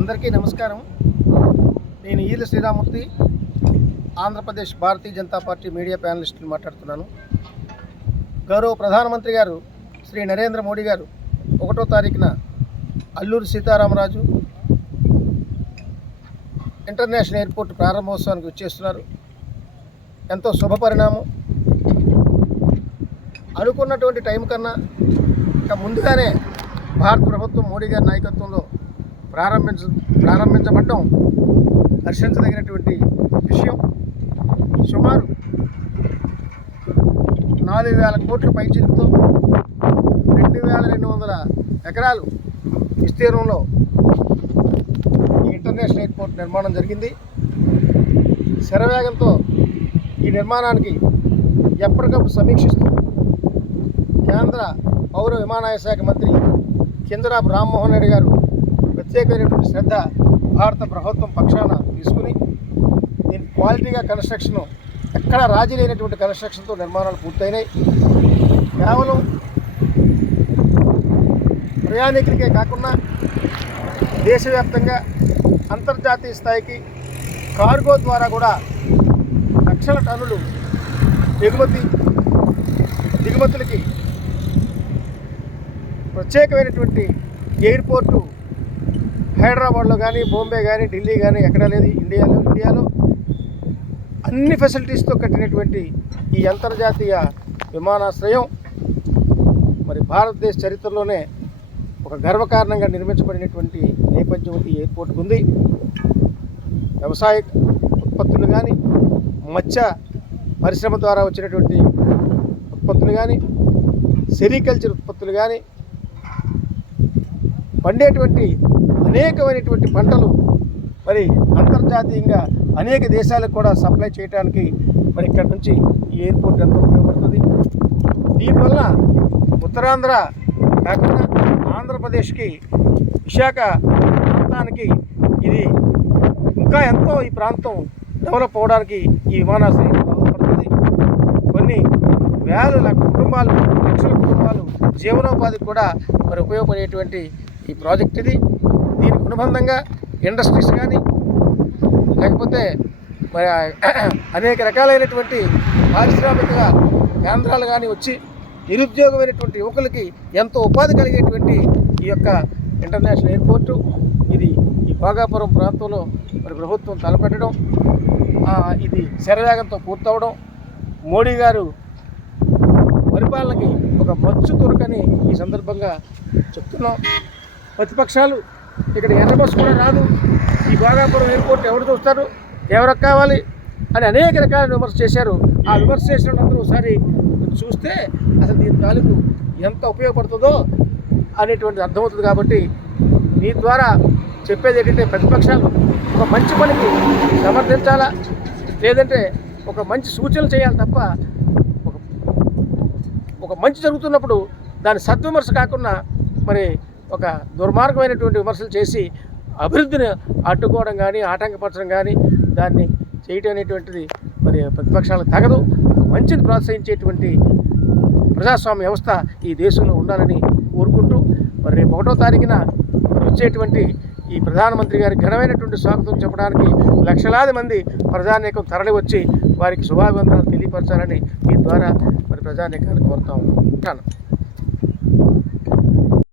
అందరికీ నమస్కారం. నేను ఈల శ్రీరామూర్తి, ఆంధ్రప్రదేశ్ భారతీయ జనతా పార్టీ మీడియా ప్యానలిస్టులు మాట్లాడుతున్నాను. గౌరవ ప్రధానమంత్రి గారు శ్రీ నరేంద్ర మోడీ గారు 1వ తారీఖున అల్లూరి సీతారామరాజు ఇంటర్నేషనల్ ఎయిర్పోర్ట్ ప్రారంభోత్సవానికి వచ్చేస్తున్నారు. ఎంతో శుభపరిణామం. అనుకున్నటువంటి టైం కన్నా ఇంకా ముందుగానే భారత ప్రభుత్వం మోడీ గారి నాయకత్వంలో ప్రారంభించబడడం హర్షించదగినటువంటి విషయం. సుమారు 4,000 కోట్ల పైచిలుతో 2,200 ఎకరాలు విస్తీర్ణంలో ఈ ఇంటర్నేషనల్ ఎయిర్పోర్ట్ నిర్మాణం జరిగింది. శరవేగంతో ఈ నిర్మాణానికి ఎప్పటికప్పుడు సమీక్షిస్తూ కేంద్ర పౌర విమానయాన శాఖ మంత్రి కింజరాపు రామ్మోహన్ రెడ్డి గారు ప్రత్యేకమైనటువంటి శ్రద్ధ భారత ప్రభుత్వం పక్షాన తీసుకుని దీని క్వాలిటీగా కన్స్ట్రక్షన్ ఎక్కడ రాజీ లేనటువంటి కన్స్ట్రక్షన్తో నిర్మాణాలు పూర్తయినాయి. కేవలం ప్రయాణికులకే కాకుండా దేశవ్యాప్తంగా అంతర్జాతీయ స్థాయికి కార్గో ద్వారా కూడా లక్షల టన్నులు దిగుమతులకి ప్రత్యేకమైనటువంటి ఎయిర్పోర్టు హైదరాబాద్లో కానీ, బాంబే కానీ, ఢిల్లీ కానీ ఎక్కడా లేదు. ఇండియాలో అన్ని ఫెసిలిటీస్తో కట్టినటువంటి ఈ అంతర్జాతీయ విమానాశ్రయం మరి భారతదేశ చరిత్రలోనే ఒక గర్వకారణంగా నిర్మించబడినటువంటి నేపథ్యం ఈ ఎయిర్పోర్ట్కు ఉంది. వ్యవసాయ ఉత్పత్తులు కానీ, మత్స్య పరిశ్రమ ద్వారా వచ్చినటువంటి ఉత్పత్తులు కానీ, సెరికల్చర్ ఉత్పత్తులు కానీ, పండేటువంటి అనేకమైనటువంటి పంటలు మరి అంతర్జాతీయంగా అనేక దేశాలకు కూడా సప్లై చేయడానికి మరి ఇక్కడ నుంచి ఈ ఎయిర్పోర్ట్ ఎంతో ఉపయోగపడుతుంది. దీనివల్ల ఉత్తరాంధ్ర కాకుండా ఆంధ్రప్రదేశ్కి, విశాఖ ప్రాంతానికి ఇది ఇంకా ఎంతో ఈ ప్రాంతం డెవలప్ అవడానికి ఈ విమానాశ్రయం దోహదపడుతుంది. కొన్ని వేల కుటుంబాలు, లక్షల కుటుంబాలు జీవనోపాధికి కూడా మరి ఉపయోగపడేటువంటి ఈ ప్రాజెక్ట్ ఇది. దీనికి అనుబంధంగా ఇండస్ట్రీస్ కానీ, లేకపోతే మరి అనేక రకాలైనటువంటి పారిశ్రామిక కేంద్రాలు కానీ వచ్చి నిరుద్యోగమైనటువంటి యువకులకి ఎంతో ఉపాధి కలిగేటువంటి ఈ యొక్క ఇంటర్నేషనల్ ఎయిర్పోర్టు ఇది ఈ భోగాపురం ప్రాంతంలో మరి ప్రభుత్వం తలపెట్టడం, ఇది శరవేగంతో పూర్తవడం, మోడీ గారు పరిపాలనకి ఒక మచ్చు దొరకని ఈ సందర్భంగా చెప్తున్నాం. ప్రతిపక్షాలు ఇక్కడ ఎర్ర బస్సు కూడా రాదు, ఈ భోగాపురం ఎయిర్పోర్ట్ ఎవరు చూస్తారు, ఎవరికి కావాలి అని అనేక రకాల విమర్శ చేశారు. ఆ విమర్శ చేసిన అందరూ ఒకసారి చూస్తే అసలు దీని తాలూకు ఎంత ఉపయోగపడుతుందో అనేటువంటిది అర్థమవుతుంది. కాబట్టి దీని ద్వారా చెప్పేది ఏంటంటే ప్రతిపక్షాలు ఒక మంచి పనికి సమర్థించాలా, లేదంటే ఒక మంచి సూచనలు చేయాలి తప్ప ఒక మంచి జరుగుతున్నప్పుడు దాని సద్విమర్శ కాకుండా మరి ఒక దుర్మార్గమైనటువంటి విమర్శలు చేసి అభివృద్ధిని అడ్డుకోవడం కానీ, ఆటంకపరచడం కానీ దాన్ని చేయటం అనేటువంటిది మరి ప్రతిపక్షాలకు తగదు. మంచిని ప్రోత్సహించేటువంటి ప్రజాస్వామ్య వ్యవస్థ ఈ దేశంలో ఉండాలని కోరుకుంటూ మరి రేపు 1వ తారీఖున వచ్చేటువంటి ఈ ప్రధానమంత్రి గారికి ఘనమైనటువంటి స్వాగతం చెప్పడానికి లక్షలాది మంది ప్రజానీకం తరలి వచ్చి వారికి శుభాభివందనాలు తెలియపరచాలని మీ ద్వారా మరి ప్రజానీకాన్ని కోరుతా ఉన్నాను.